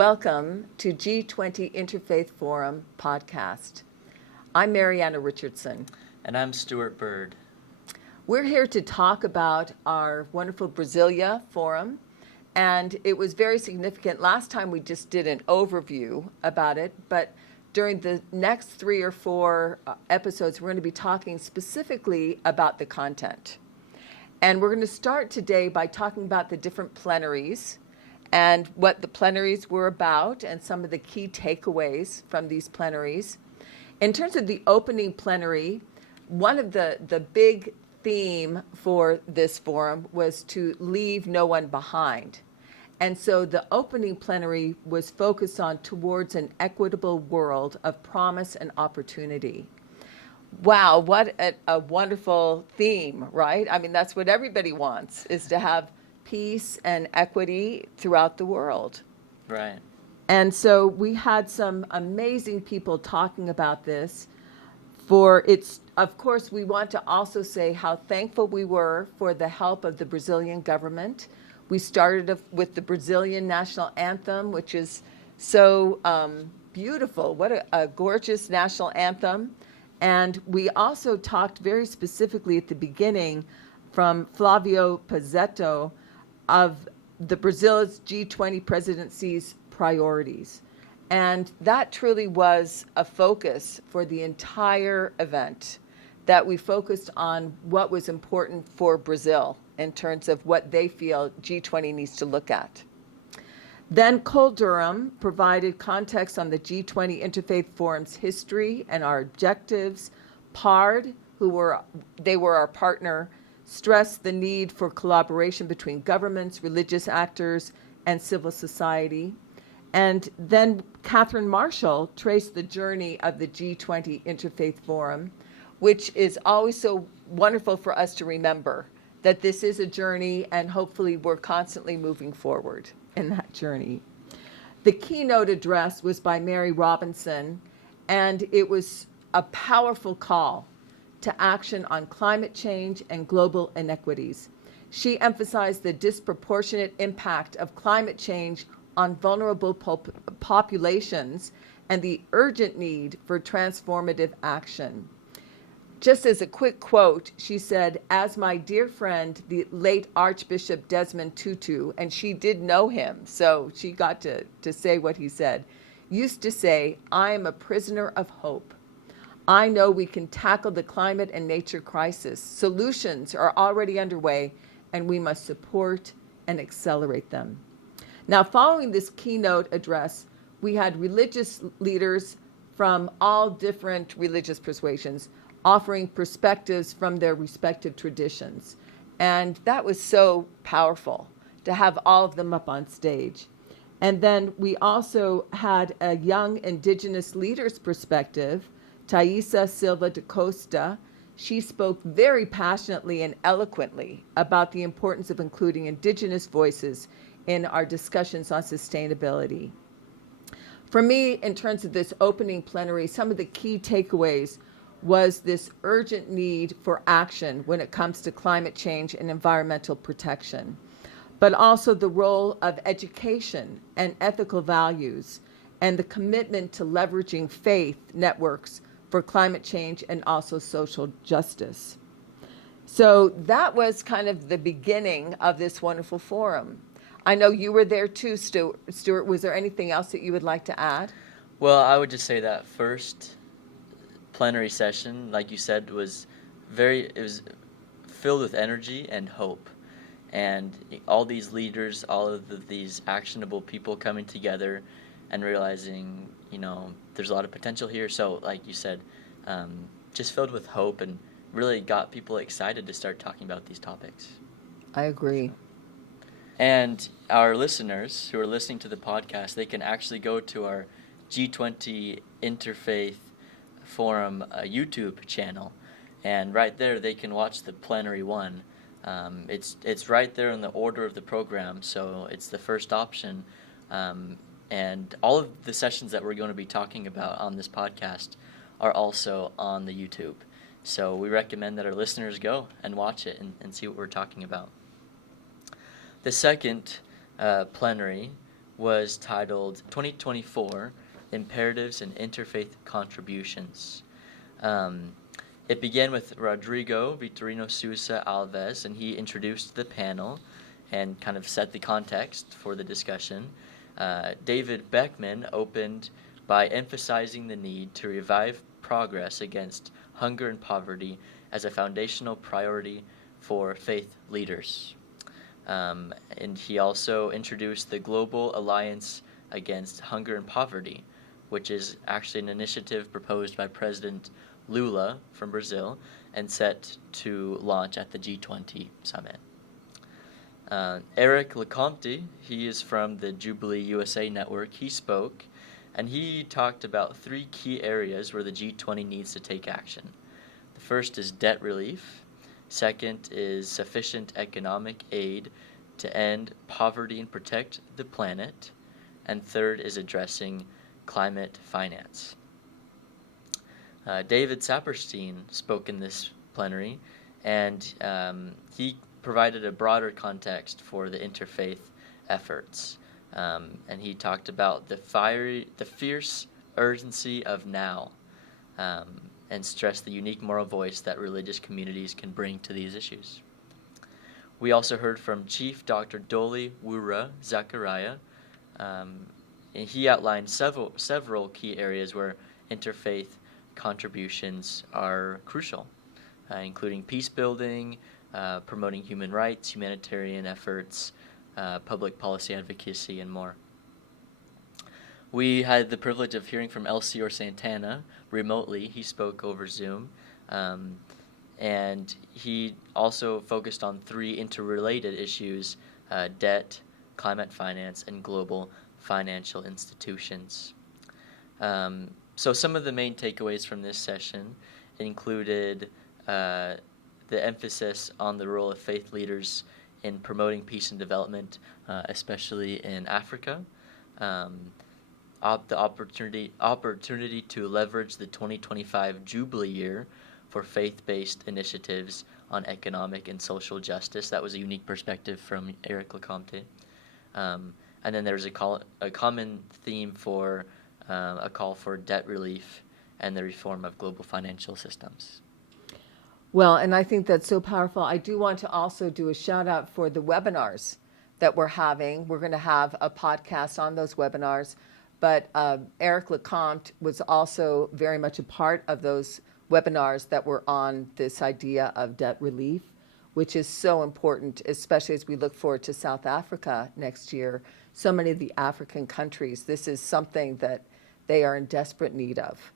Welcome to G20 Interfaith Forum podcast. I'm Marianna Richardson. And I'm Stuart Bird. We're here to talk about our wonderful Brasilia forum, and it was very significant. Last time we just did an overview about it, but during the next 3 or 4 episodes, we're going to be talking specifically about the content. And we're going to start today by talking about the different plenaries and what the plenaries were about and some of the key takeaways from these plenaries. In terms of the opening plenary, one of the big theme for this forum was to leave no one behind. And so the opening plenary was focused on towards an equitable world of promise and opportunity. Wow, what a wonderful theme, right? I mean, that's what everybody wants, is to have peace and equity throughout the world. Right. And so we had some amazing people talking about this. Of course, we want to also say how thankful we were for the help of the Brazilian government. We started with the Brazilian national anthem, which is so beautiful. What a gorgeous national anthem. And we also talked very specifically at the beginning from Flavio Pazzetto of the Brazil's G20 presidency's priorities. And that truly was a focus for the entire event, that we focused on what was important for Brazil in terms of what they feel G20 needs to look at. Then Cole Durham provided context on the G20 Interfaith Forum's history and our objectives. PARD, they were our partner, stressed the need for collaboration between governments, religious actors, and civil society. And then Catherine Marshall traced the journey of the G20 Interfaith Forum, which is always so wonderful for us to remember that this is a journey and hopefully we're constantly moving forward in that journey. The keynote address was by Mary Robinson, and it was a powerful call to action on climate change and global inequities. She emphasized the disproportionate impact of climate change on vulnerable populations and the urgent need for transformative action. Just as a quick quote, she said, "As my dear friend, the late Archbishop Desmond Tutu," and she did know him, so she got to say what he said, used to say, "I am a prisoner of hope. I know we can tackle the climate and nature crisis. Solutions are already underway, and we must support and accelerate them." Now, following this keynote address, we had religious leaders from all different religious persuasions offering perspectives from their respective traditions. And that was so powerful to have all of them up on stage. And then we also had a young Indigenous leader's perspective, Thaisa Silva da Costa. She spoke very passionately and eloquently about the importance of including Indigenous voices in our discussions on sustainability. For me, in terms of this opening plenary, some of the key takeaways was this urgent need for action when it comes to climate change and environmental protection, but also the role of education and ethical values and the commitment to leveraging faith networks for climate change and also social justice. So that was kind of the beginning of this wonderful forum. I know you were there too, Stuart. Was there anything else that you would like to add? Well, I would just say that first plenary session, like you said, was filled with energy and hope. And all these leaders, all of these actionable people coming together and realizing, there's a lot of potential here. So, like you said, just filled with hope and really got people excited to start talking about these topics. I agree. And our listeners who are listening to the podcast, they can actually go to our G20 Interfaith Forum YouTube channel, and right there they can watch the plenary one. It's right there in the order of the program, so it's the first option. And all of the sessions that we're going to be talking about on this podcast are also on the YouTube. So we recommend that our listeners go and watch it and see what we're talking about. The second plenary was titled 2024 Imperatives and Interfaith Contributions. It began with Rodrigo Vitorino Sousa Alves, and he introduced the panel and kind of set the context for the discussion. David Beckman opened by emphasizing the need to revive progress against hunger and poverty as a foundational priority for faith leaders. And he also introduced the Global Alliance Against Hunger and Poverty, which is actually an initiative proposed by President Lula from Brazil and set to launch at the G20 summit. Eric Lecomte, he is from the Jubilee USA Network. He spoke, and he talked about 3 key areas where the G20 needs to take action. The first is debt relief. Second is sufficient economic aid to end poverty and protect the planet. And third is addressing climate finance. David Saperstein spoke in this plenary, and he provided a broader context for the interfaith efforts. And he talked about the fierce urgency of now, and stressed the unique moral voice that religious communities can bring to these issues. We also heard from Chief Dr. Doli Wura Zachariah, and he outlined several key areas where interfaith contributions are crucial, including peace building, promoting human rights, humanitarian efforts, public policy advocacy, and more. We had the privilege of hearing from Elsior Santana remotely. He spoke over Zoom, and he also focused on 3 interrelated issues: debt, climate finance, and global financial institutions. So some of the main takeaways from this session included the emphasis on the role of faith leaders in promoting peace and development, especially in Africa. The opportunity to leverage the 2025 Jubilee year for faith-based initiatives on economic and social justice. That was a unique perspective from Eric Lecomte. And then there's a common theme for a call for debt relief and the reform of global financial systems. Well, and I think that's so powerful. I do want to also do a shout out for the webinars that we're having. We're going to have a podcast on those webinars, but Eric Lecomte was also very much a part of those webinars that were on this idea of debt relief, which is so important, especially as we look forward to South Africa next year. So many of the African countries, this is something that they are in desperate need of.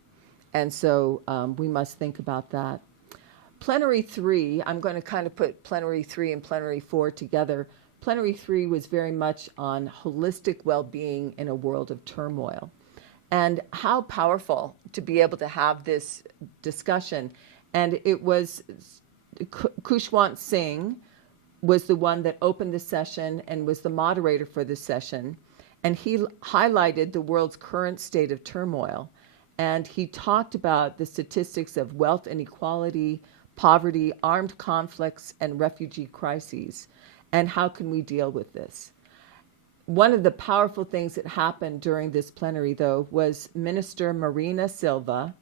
And so we must think about that. Plenary 3, I'm going to kind of put Plenary 3 and Plenary 4 together. Plenary 3 was very much on holistic well-being in a world of turmoil. And how powerful to be able to have this discussion. And it was Kushwant Singh was the one that opened the session and was the moderator for the session. And he highlighted the world's current state of turmoil. And he talked about the statistics of wealth inequality, poverty, armed conflicts, and refugee crises, and how can we deal with this? One of the powerful things that happened during this plenary, though, was Minister Marina Silva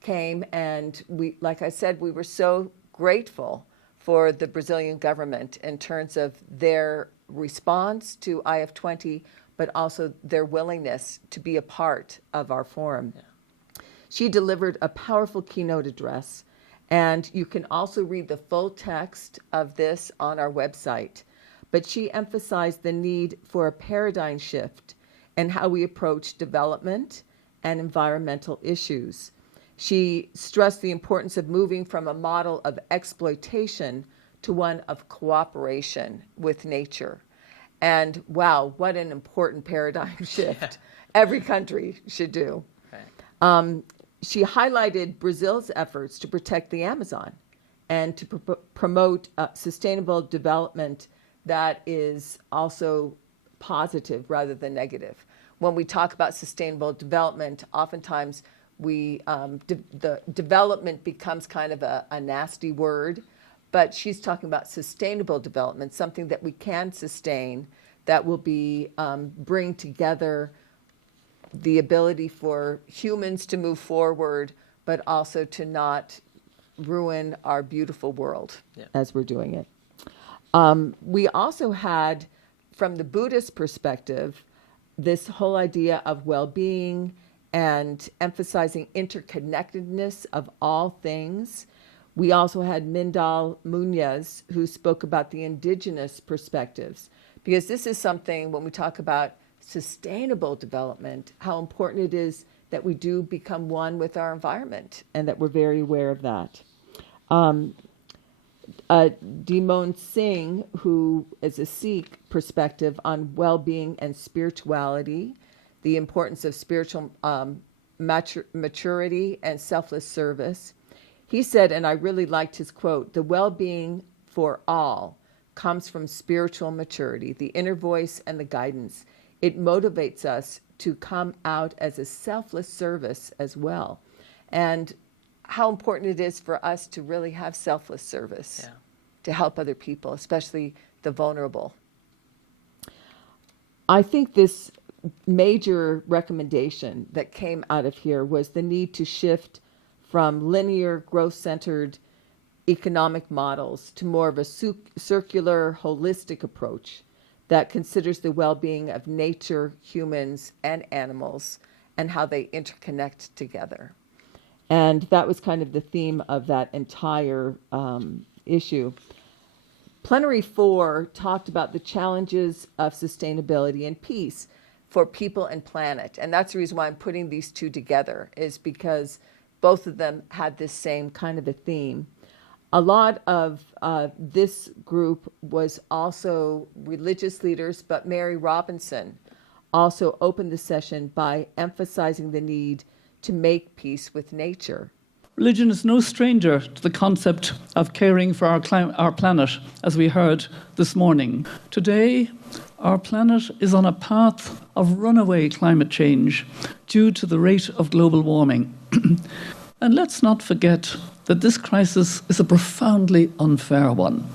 came, and we, like I said, we were so grateful for the Brazilian government in terms of their response to IF20, but also their willingness to be a part of our forum. Yeah. She delivered a powerful keynote address, and you can also read the full text of this on our website. But she emphasized the need for a paradigm shift in how we approach development and environmental issues. She stressed the importance of moving from a model of exploitation to one of cooperation with nature. And wow, what an important paradigm shift every country should do. Right. She highlighted Brazil's efforts to protect the Amazon and to promote sustainable development that is also positive rather than negative. When we talk about sustainable development, oftentimes the development becomes kind of a nasty word, but she's talking about sustainable development, something that we can sustain, that will be bring together the ability for humans to move forward, but also to not ruin our beautiful world as we're doing it. We also had, from the Buddhist perspective, this whole idea of well-being and emphasizing interconnectedness of all things. We also had Mindal Muñoz, who spoke about the indigenous perspectives, because this is something, when we talk about sustainable development, how important it is that we do become one with our environment, and that we're very aware of that. Dimon Singh, who is a Sikh perspective on well-being and spirituality, the importance of spiritual maturity and selfless service. He said, and I really liked his quote, "The well-being for all comes from spiritual maturity, the inner voice and the guidance. It motivates us to come out as a selfless service as well." And how important it is for us to really have selfless service to help other people, especially the vulnerable. I think this major recommendation that came out of here was the need to shift from linear, growth-centered economic models to more of a circular, holistic approach that considers the well-being of nature, humans, and animals, and how they interconnect together. And that was kind of the theme of that entire issue. Plenary 4 talked about the challenges of sustainability and peace for people and planet. And that's the reason why I'm putting these two together, is because both of them had this same kind of a theme. A lot of this group was also religious leaders, but Mary Robinson also opened the session by emphasizing the need to make peace with nature. Religion is no stranger to the concept of caring for our planet, as we heard this morning. Today, our planet is on a path of runaway climate change due to the rate of global warming. And let's not forget that this crisis is a profoundly unfair one.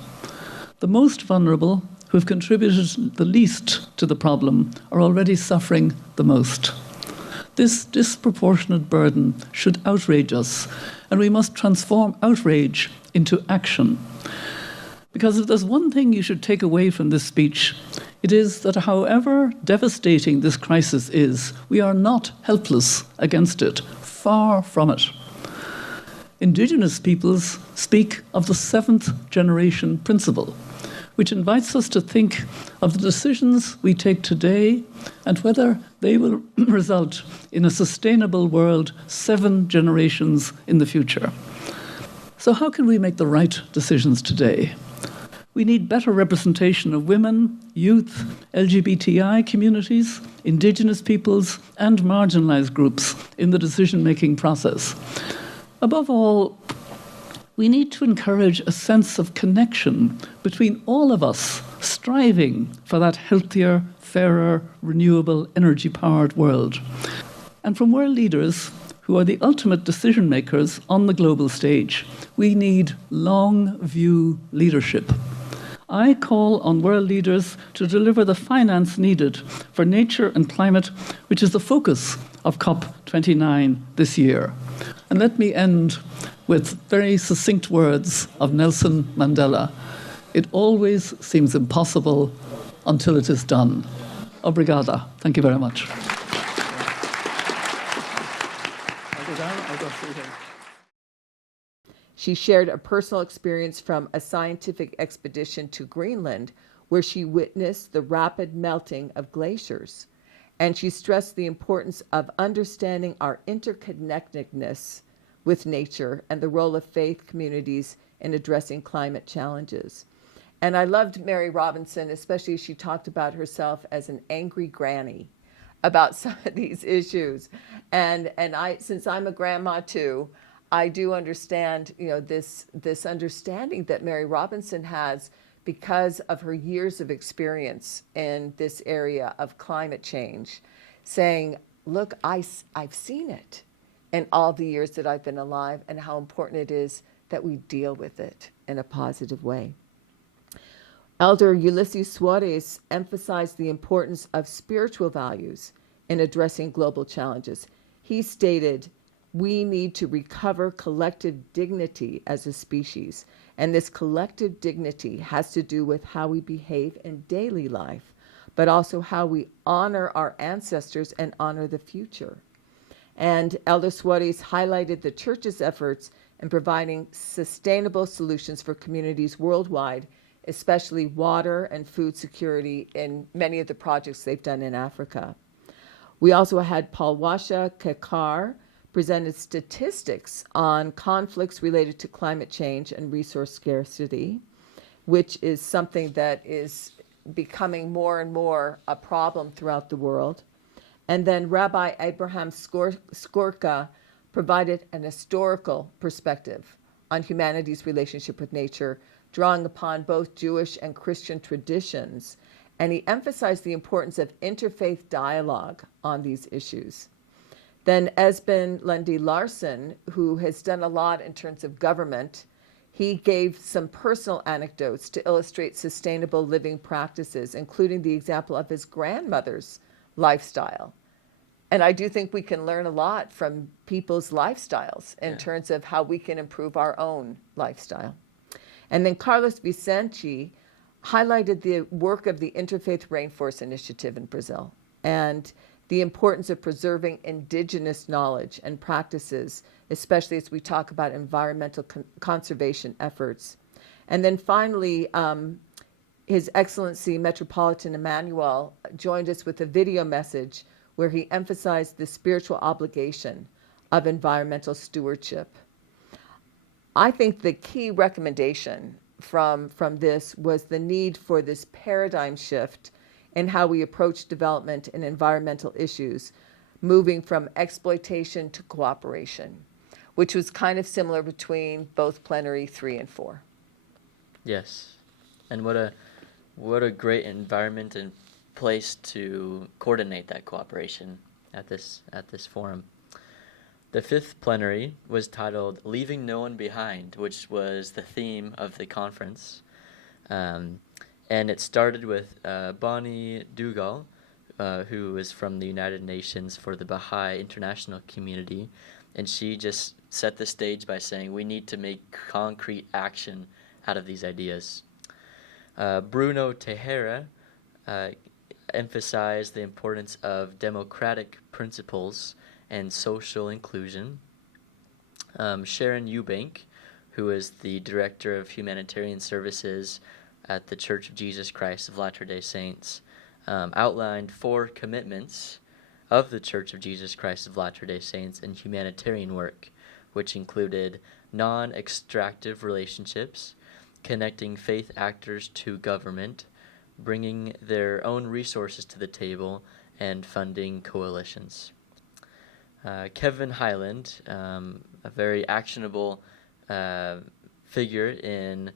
The most vulnerable, who have contributed the least to the problem, are already suffering the most. This disproportionate burden should outrage us, and we must transform outrage into action. Because if there's one thing you should take away from this speech, it is that however devastating this crisis is, we are not helpless against it, far from it. Indigenous peoples speak of the seventh generation principle, which invites us to think of the decisions we take today and whether they will result in a sustainable world 7 generations in the future. So how can we make the right decisions today? We need better representation of women, youth, LGBTI communities, indigenous peoples, and marginalized groups in the decision-making process. Above all, we need to encourage a sense of connection between all of us striving for that healthier, fairer, renewable, energy-powered world. And from world leaders, who are the ultimate decision makers on the global stage, we need long-view leadership. I call on world leaders to deliver the finance needed for nature and climate, which is the focus of COP29 this year. And let me end with very succinct words of Nelson Mandela. It always seems impossible until it is done. Obrigada. Thank you very much. She shared a personal experience from a scientific expedition to Greenland, where she witnessed the rapid melting of glaciers. And she stressed the importance of understanding our interconnectedness with nature and the role of faith communities in addressing climate challenges. And I loved Mary Robinson, especially as she talked about herself as an angry granny about some of these issues. And I, since I'm a grandma too, I do understand, this understanding that Mary Robinson has because of her years of experience in this area of climate change, saying, look, I've seen it in all the years that I've been alive, and how important it is that we deal with it in a positive way. Elder Ulysses Suarez emphasized the importance of spiritual values in addressing global challenges. He stated, "We need to recover collective dignity as a species, and this collective dignity has to do with how we behave in daily life, but also how we honor our ancestors and honor the future." And Elder Suarez highlighted the church's efforts in providing sustainable solutions for communities worldwide, especially water and food security in many of the projects they've done in Africa. We also had Paul Washa Kekar presented statistics on conflicts related to climate change and resource scarcity, which is something that is becoming more and more a problem throughout the world. And then Rabbi Abraham Skorka provided an historical perspective on humanity's relationship with nature, drawing upon both Jewish and Christian traditions. And he emphasized the importance of interfaith dialogue on these issues. Then Esben Lundy Larson, who has done a lot in terms of government, he gave some personal anecdotes to illustrate sustainable living practices, including the example of his grandmother's lifestyle. And I do think we can learn a lot from people's lifestyles in terms of how we can improve our own lifestyle. And then Carlos Vicente highlighted the work of the Interfaith Rainforest Initiative in Brazil and the importance of preserving indigenous knowledge and practices, especially as we talk about environmental conservation efforts. And then finally, His Excellency Metropolitan Emmanuel joined us with a video message where he emphasized the spiritual obligation of environmental stewardship. I think the key recommendation from this was the need for this paradigm shift in how we approach development and environmental issues, moving from exploitation to cooperation, which was kind of similar between both Plenary 3 and 4. Yes, and what a great environment and place to coordinate that cooperation at this forum. The fifth plenary was titled "Leaving No One Behind," which was the theme of the conference, and it started with Bonnie Dugal, who is from the United Nations for the Baha'i International Community, and she just set the stage by saying we need to make concrete action out of these ideas. Bruno Tejera emphasized the importance of democratic principles and social inclusion. Sharon Eubank, who is the Director of Humanitarian Services at the Church of Jesus Christ of Latter-day Saints, outlined 4 commitments of the Church of Jesus Christ of Latter-day Saints in humanitarian work, which included non-extractive relationships, connecting faith actors to government, bringing their own resources to the table, and funding coalitions. Kevin Highland, a very actionable figure in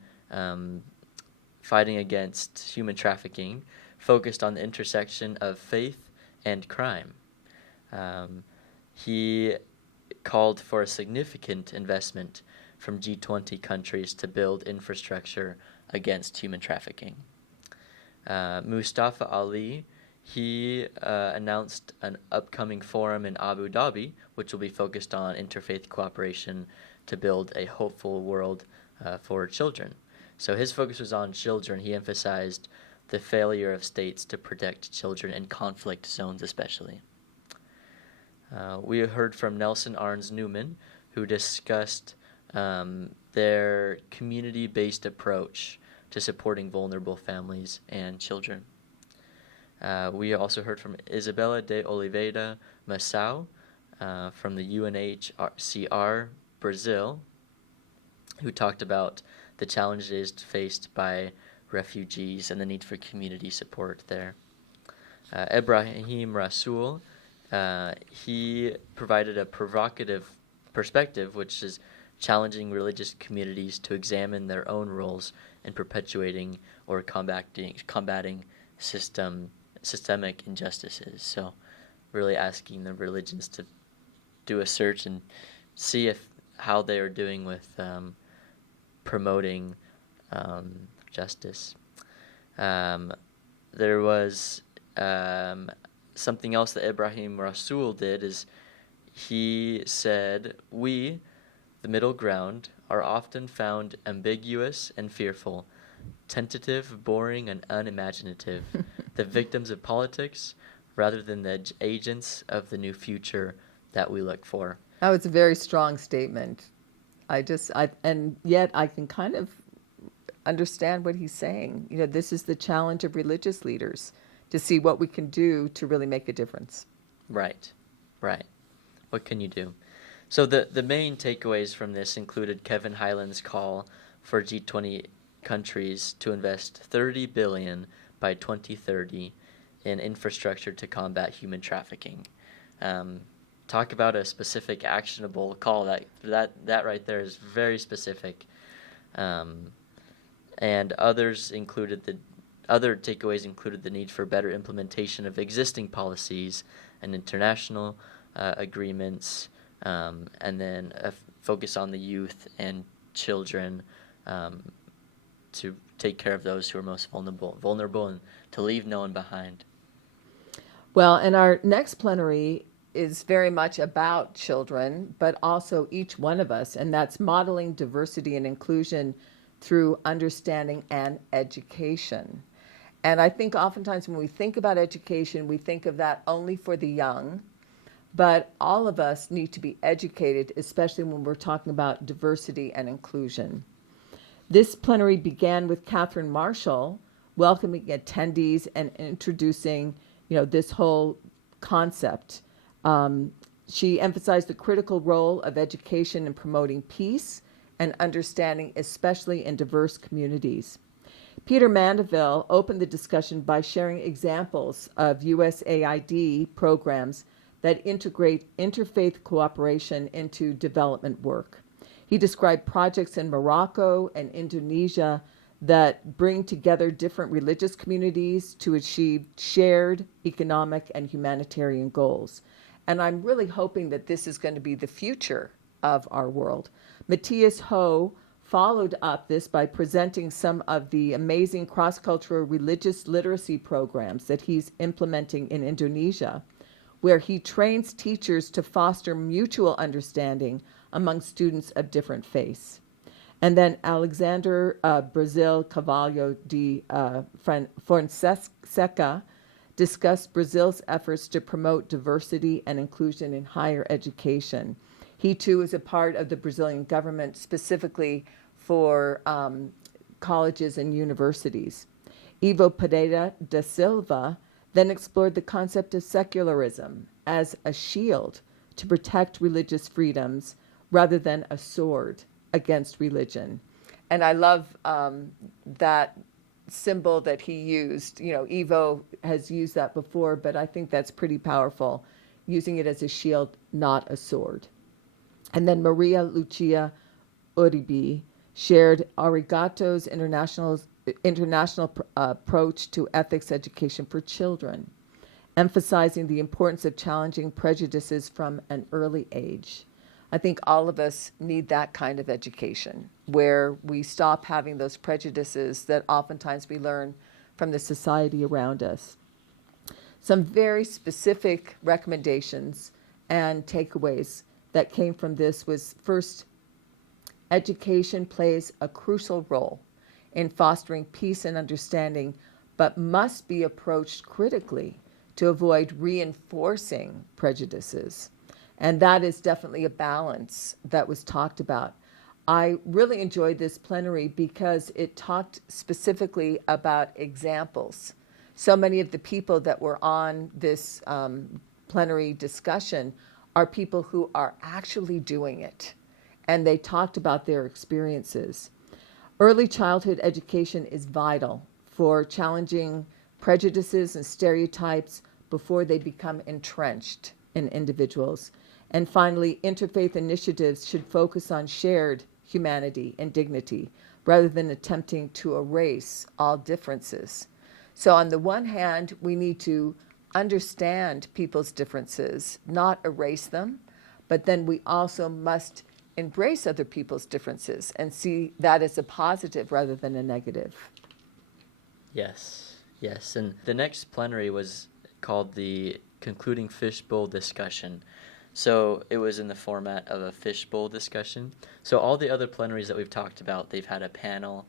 fighting against human trafficking, focused on the intersection of faith and crime. He called for a significant investment from G20 countries to build infrastructure against human trafficking. Mustafa Ali, he announced an upcoming forum in Abu Dhabi, which will be focused on interfaith cooperation to build a hopeful world for children. So his focus was on children. He emphasized the failure of states to protect children in conflict zones especially. We heard from Nelson Arns Newman, who discussed their community-based approach to supporting vulnerable families and children. We also heard from Isabela de Oliveira Massau from the UNHCR Brazil, who talked about the challenges faced by refugees and the need for community support there. Ibrahim Rasool, he provided a provocative perspective, which is challenging religious communities to examine their own roles in perpetuating or combating systemic injustices. So really asking the religions to do a search and see how they are doing with promoting justice. There was something else that Ibrahim Rasool did is he said, "We, the middle ground, are often found ambiguous and fearful, tentative, boring, and unimaginative, the victims of politics rather than the agents of the new future that we look for." That was a very strong statement. And yet I can kind of understand what he's saying. You know, this is the challenge of religious leaders, to see what we can do to really make a difference. Right. What can you do? So the main takeaways from this included Kevin Hyland's call for G20 countries to invest $30 billion by 2030 in infrastructure to combat human trafficking. Talk about a specific, actionable call. That right there is very specific. And other takeaways included the need for better implementation of existing policies and international agreements, and then a focus on the youth and children, to take care of those who are most vulnerable, and to leave no one behind. Well, and our next plenary is very much about children, but also each one of us, and that's modeling diversity and inclusion through understanding and education. And I think oftentimes when we think about education, we think of that only for the young, but all of us need to be educated, especially when we're talking about diversity and inclusion. This plenary began with Catherine Marshall welcoming attendees and introducing, this whole concept. She emphasized the critical role of education in promoting peace and understanding, especially in diverse communities. Peter Mandeville opened the discussion by sharing examples of USAID programs that integrate interfaith cooperation into development work. He described projects in Morocco and Indonesia that bring together different religious communities to achieve shared economic and humanitarian goals. And I'm really hoping that this is going to be the future of our world. Matthias Ho followed up this by presenting some of the amazing cross-cultural religious literacy programs that he's implementing in Indonesia, where he trains teachers to foster mutual understanding among students of different faiths. And then Alexander Brazil Carvalho de Fonseca discussed Brazil's efforts to promote diversity and inclusion in higher education. He too is a part of the Brazilian government specifically for colleges and universities. Ivo Pereira da Silva then explored the concept of secularism as a shield to protect religious freedoms rather than a sword against religion. And I love that symbol that he used. Ivo has used that before, but I think that's pretty powerful, using it as a shield, not a sword. And then Maria Lucia Uribe shared Arigato's international approach to ethics education for children, emphasizing the importance of challenging prejudices from an early age. I think all of us need that kind of education, where we stop having those prejudices that oftentimes we learn from the society around us. Some very specific recommendations and takeaways that came from this was, first, education plays a crucial role in fostering peace and understanding, but must be approached critically to avoid reinforcing prejudices. And that is definitely a balance that was talked about. I really enjoyed this plenary because it talked specifically about examples. So many of the people that were on this plenary discussion are people who are actually doing it, and they talked about their experiences. Early childhood education is vital for challenging prejudices and stereotypes before they become entrenched in individuals. And finally, interfaith initiatives should focus on shared humanity and dignity rather than attempting to erase all differences. So on the one hand, we need to understand people's differences, not erase them, but then we also must embrace other people's differences and see that as a positive rather than a negative. Yes, yes. And the next plenary was called the Concluding Fishbowl Discussion. So it was in the format of a fishbowl discussion. So all the other plenaries that we've talked about, they've had a panel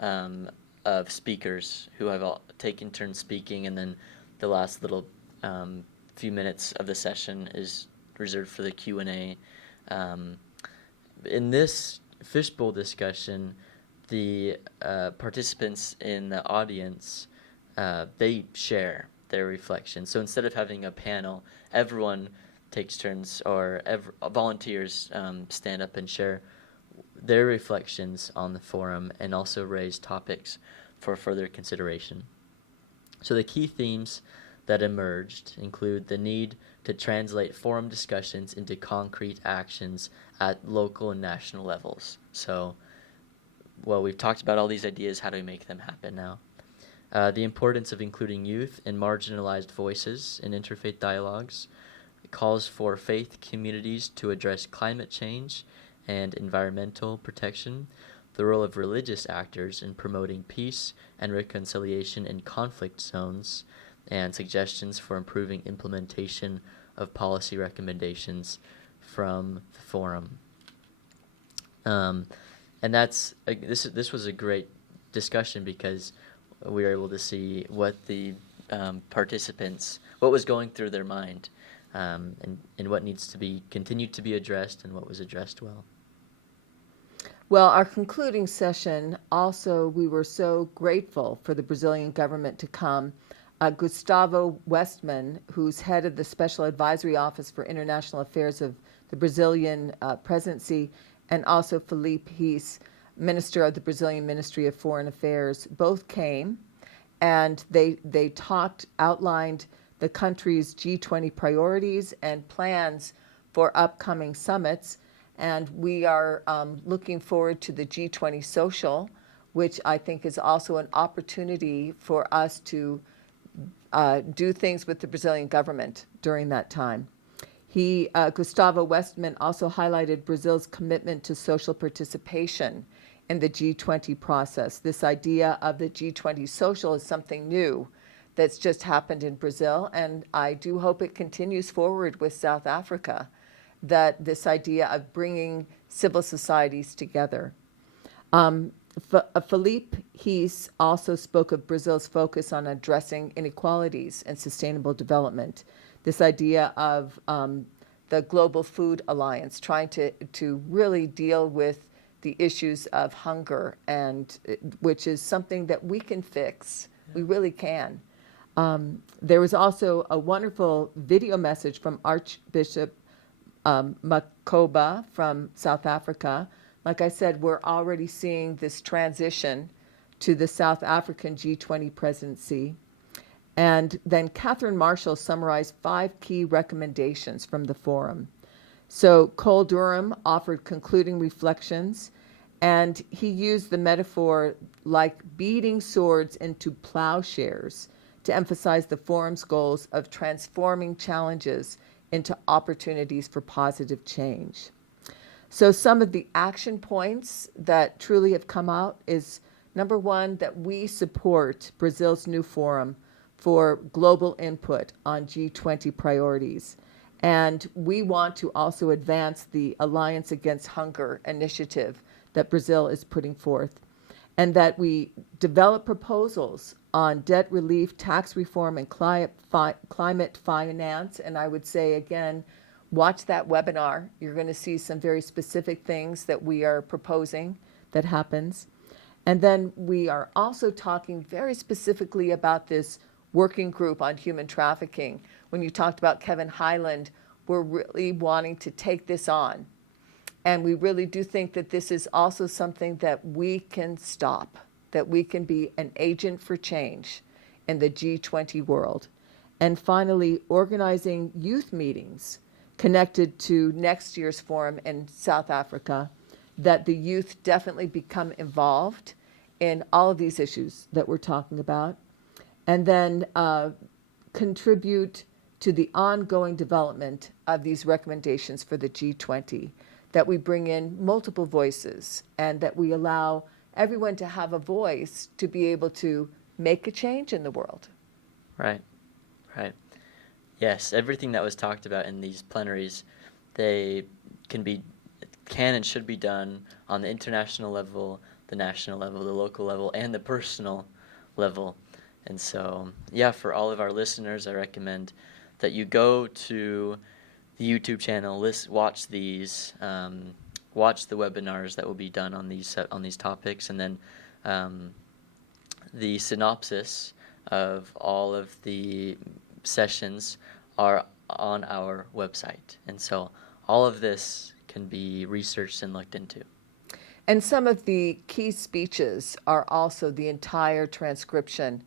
of speakers who have all taken turns speaking, and then the last little few minutes of the session is reserved for the Q&A. In this fishbowl discussion, the participants in the audience, they share their reflections. So instead of having a panel, everyone takes turns, or volunteers stand up and share their reflections on the forum and also raise topics for further consideration. So the key themes that emerged include the need to translate forum discussions into concrete actions at local and national levels. So, well, we've talked about all these ideas. How do we make them happen now? The importance of including youth and marginalized voices in interfaith dialogues. Calls for faith communities to address climate change and environmental protection. The role of religious actors in promoting peace and reconciliation in conflict zones, and suggestions for improving implementation of policy recommendations from the forum. And that's this was a great discussion because we were able to see what the participants, what was going through their mind, and what needs to be continued to be addressed and what was addressed well. Well, our concluding session, also, we were so grateful for the Brazilian government to come. Gustavo Westman, who's head of the Special Advisory Office for International Affairs of the Brazilian presidency, and also Felipe Reis, Minister of the Brazilian Ministry of Foreign Affairs, both came, and they outlined the country's G20 priorities and plans for upcoming summits. And we are looking forward to the G20 Social, which I think is also an opportunity for us to do things with the Brazilian government during that time. Gustavo Westman also highlighted Brazil's commitment to social participation in the G20 process. This idea of the G20 Social is something new that's just happened in Brazil, and I do hope it continues forward with South Africa, that this idea of bringing civil societies together. Felipe Reis also spoke of Brazil's focus on addressing inequalities and sustainable development. This idea of the Global Food Alliance, trying to really deal with the issues of hunger, and which is something that we can fix. We really can. There was also a wonderful video message from Archbishop Makoba from South Africa. Like I said, we're already seeing this transition to the South African G20 presidency. And then Catherine Marshall summarized 5 key recommendations from the forum. So Cole Durham offered concluding reflections, and he used the metaphor like beating swords into plowshares to emphasize the forum's goals of transforming challenges into opportunities for positive change. So some of the action points that truly have come out is, number one, that we support Brazil's new forum for global input on G20 priorities. And we want to also advance the Alliance Against Hunger initiative that Brazil is putting forth, and that we develop proposals on debt relief, tax reform, and climate finance. And I would say, again, watch that webinar. You're going to see some very specific things that we are proposing that happens. And then we are also talking very specifically about this working group on human trafficking. When you talked about Kevin Highland, we're really wanting to take this on. And we really do think that this is also something that we can stop, that we can be an agent for change in the G20 world. And finally, organizing youth meetings connected to next year's forum in South Africa, that the youth definitely become involved in all of these issues that we're talking about, and then contribute to the ongoing development of these recommendations for the G20, that we bring in multiple voices and that we allow everyone to have a voice to be able to make a change in the world. Right, right. Yes, everything that was talked about in these plenaries, they can and should be done on the international level, the national level, the local level, and the personal level. And so, yeah, for all of our listeners, I recommend that you go to the YouTube channel, watch these, watch the webinars that will be done on these topics, and then the synopsis of all of the sessions are on our website. And so all of this can be researched and looked into. And some of the key speeches are also, the entire transcription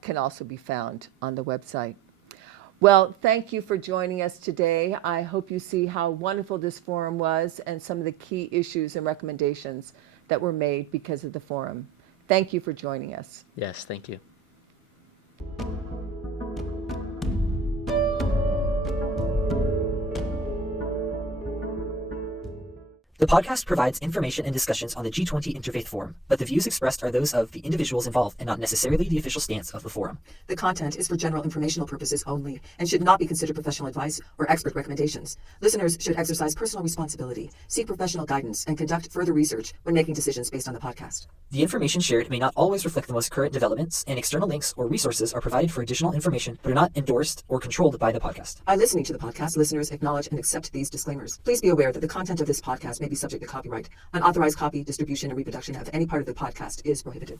can also be found on the website. Well, thank you for joining us today. I hope you see how wonderful this forum was and some of the key issues and recommendations that were made because of the forum. Thank you for joining us. Yes, thank you. The podcast provides information and discussions on the G20 Interfaith Forum, but the views expressed are those of the individuals involved and not necessarily the official stance of the forum. The content is for general informational purposes only and should not be considered professional advice or expert recommendations. Listeners should exercise personal responsibility, seek professional guidance, and conduct further research when making decisions based on the podcast. The information shared may not always reflect the most current developments, and external links or resources are provided for additional information but are not endorsed or controlled by the podcast. By listening to the podcast, listeners acknowledge and accept these disclaimers. Please be aware that the content of this podcast may be subject to copyright. Unauthorized copy, distribution, and reproduction of any part of the podcast is prohibited.